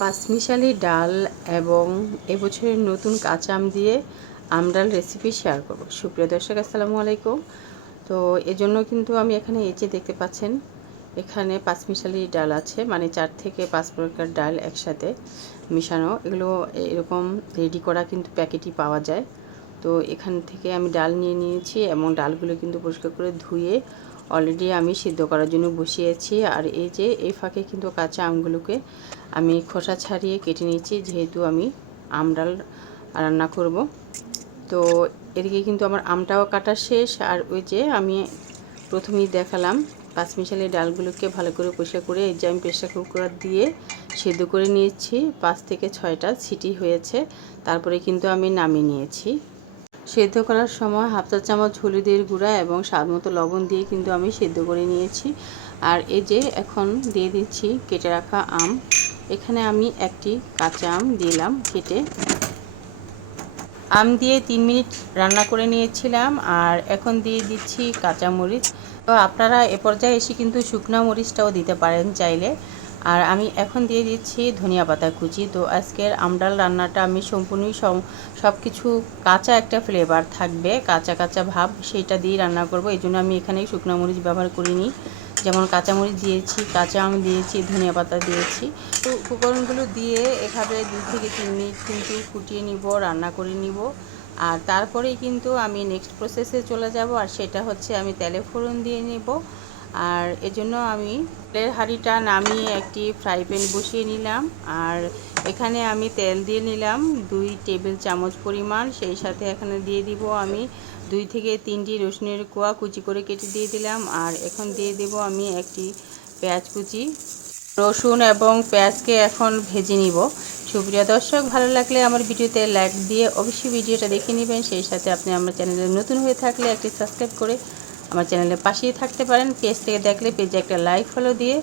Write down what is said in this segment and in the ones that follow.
পাঁচমিশালি ডাল এবং এবছরের নতুন কাঁচা আম দিয়ে আমডাল রেসিপি শেয়ার করব। সুপ্রিয় দর্শক, আসসালামু আলাইকুম। তো এজন্য কিন্তু আমি এখানে এই যে দেখতে পাচ্ছেন, এখানে পাঁচমিশালি ডাল আছে মানে চার থেকে পাঁচ প্রকার ডাল একসাথে মিশানো। এগুলো এরকম রেডি করা কিন্তু প্যাকেটই পাওয়া যায়। তো এখান থেকে আমি ডাল নিয়ে নিয়েছি এবং ডালগুলো কিন্তু পরিষ্কার করে ধুয়ে অলরেডি আমি সিদ্ধ করার জন্য বসিয়েছি। আর এই যে, এই ফাঁকে কিন্তু কাঁচা আমগুলোকে আমি খোসা ছাড়িয়ে কেটে নিয়েছি, যেহেতু আমি আম ডাল রান্না করব। তো এদিকে কিন্তু আমার আমটাও কাটা শেষ। আর ওই যে আমি প্রথমেই দেখালাম পাঁচমিশালি ডালগুলোকে ভালো করে পরিষ্কার করে, এই যে আমি প্রেশার কুকার দিয়ে সেদ্ধ করে নিয়েছি। পাঁচ থেকে ছয়টা সিটি হয়েছে। তারপরে কিন্তু আমি নামিয়ে নিয়েছি। সেদ্ধ করার সময় হাফ চা চামচ হলুদের গুঁড়া এবং স্বাদ মতো লবণ দিয়ে কিন্তু আমি সেদ্ধ করে নিয়েছি। আর এই যে এখন দিয়ে দিচ্ছি কেটে রাখা আম, এখানে আমি একটি কাঁচা আম দিলাম কেটে। আম দিয়ে তিন মিনিট রান্না করে নিয়েছিলাম আর এখন দিয়ে দিচ্ছি কাঁচা মরিচ তো আপনারা এ পর্যায়ে এসে কিন্তু শুকনো মরিচটাও দিতে পারেন চাইলে। আর আমি এখন দিয়ে দিচ্ছি ধনিয়া পাতা কুচি। তো আজকের আমডাল রান্নাটা আমি সম্পূর্ণই সব কিছু কাঁচা একটা ফ্লেভার থাকবে, কাঁচা কাঁচা ভাব, সেইটা দিয়ে রান্না করব। এই জন্য আমি এখানে শুকনো মরিচ ব্যবহার করিনি। যেমন কাঁচামরিচ দিয়েছি, কাঁচা আম দিয়েছি, ধনিয়া পাতা দিয়েছি। তো উপকরণগুলো দিয়ে এভাবে দু থেকে তিন মিনিট কিন্তু ফুটিয়ে নিব, রান্না করে নিব। আর তারপরেই কিন্তু আমি নেক্সট প্রসেসে চলে যাব। আর সেটা হচ্ছে আমি তেলে ফোড়ন দিয়ে নেব। আর এজন্য আমি তেলের হাঁড়িটা নামিয়ে একটি ফ্রাই প্যান বসিয়ে নিলাম। আর এখানে আমি তেল দিয়ে নিলাম দুই টেবিল চামচ পরিমাণ। সেই সাথে এখানে দিয়ে দিব আমি দুই থেকে তিনটি রসুনের কোয়া কুচি করে কেটে দিয়ে দিলাম। আর এখন দিয়ে দেব আমি একটি পেঁয়াজ কুচি। রসুন এবং পেঁয়াজকে এখন ভেজে নিব। সুপ্রিয় দর্শক, ভালো লাগলে আমার ভিডিওতে লাইক দিয়ে অবশ্যই ভিডিওটা দেখে নেবেন। সেই সাথে আপনি আমার চ্যানেলে নতুন হয়ে থাকলে একটি সাবস্ক্রাইব করে আমার চ্যানেলের পাশেই থাকতে পারেন। পেজ থেকে দেখলে পেজে একটা লাইক ফলো দিয়ে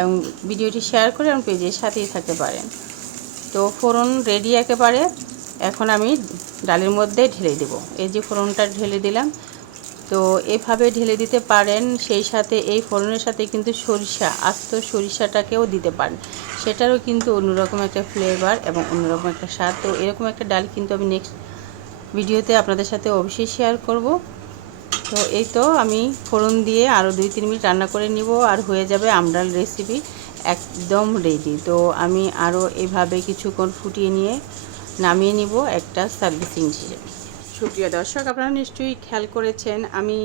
এবং ভিডিওটি শেয়ার করে এবং পেজের সাথেই থাকতে পারেন। তো ফোড়ন রেডি একেবারে। এখন আমি ডালের মধ্যে ঢেলে দেব। এই যে ফোড়নটা ঢেলে দিলাম। তো এভাবে ঢেলে দিতে পারেন। সেই সাথে এই ফোড়নের সাথে কিন্তু সরিষা, আস্ত সরিষাটাকেও দিতে পারেন। সেটারও কিন্তু অন্যরকম একটা ফ্লেভার এবং অন্যরকম একটা স্বাদ। তো এরকম একটা ডাল কিন্তু আমি নেক্সট ভিডিওতে আপনাদের সাথে অবশ্যই শেয়ার করব। তো এই তো আমি ফোড়ন দিয়ে আরও দুই তিন মিনিট রান্না করে নিব আর হয়ে যাবে আমডাল রেসিপি একদম রেডি তো আমি আরও এভাবে কিছুক্ষণ ফুটিয়ে নিয়ে নামিয়ে নিব একটা সার্ভিসিং হিসেবে সুপ্রিয় দর্শক, আপনারা নিশ্চয়ই খেয়াল করেছেন, আমি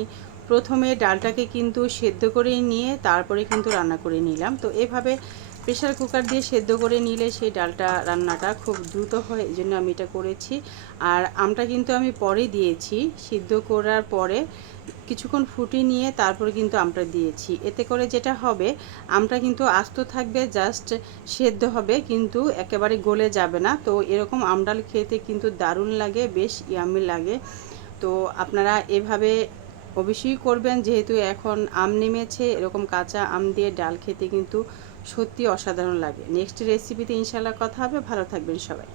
প্রথমে ডালটাকে কিন্তু সেদ্ধ করে নিয়ে তারপরে কিন্তু রান্না করে নিলাম। তো এভাবে প্রেশার কুকার দিয়ে সেদ্ধ করে নিলে সেই ডালটা রান্নাটা খুব দ্রুত হয় এই জন্য আমি এটা করেছি। আর আমটা কিন্তু আমি পরে দিয়েছি, সিদ্ধ করার পরে কিছুক্ষণ ফুটিয়ে নিয়ে তারপরে কিন্তু আমটা দিয়েছি। এতে করে যেটা হবে, আমটা কিন্তু আস্ত থাকবে, জাস্ট সেদ্ধ হবে, কিন্তু একেবারে গলে যাবে না। তো এরকম আমডাল খেতে কিন্তু দারুণ লাগে, বেশ ইয়ামি লাগে। তো আপনারা এভাবে অবশ্যই করবেন, যেহেতু এখন আম নেমেছে, এরকম কাঁচা আম দিয়ে ডাল খেতে কিন্তু সত্যি অসাধারণ লাগে। নেক্সট রেসিপিতে ইনশাল্লাহ কথা হবে। ভালো থাকবেন সবাই।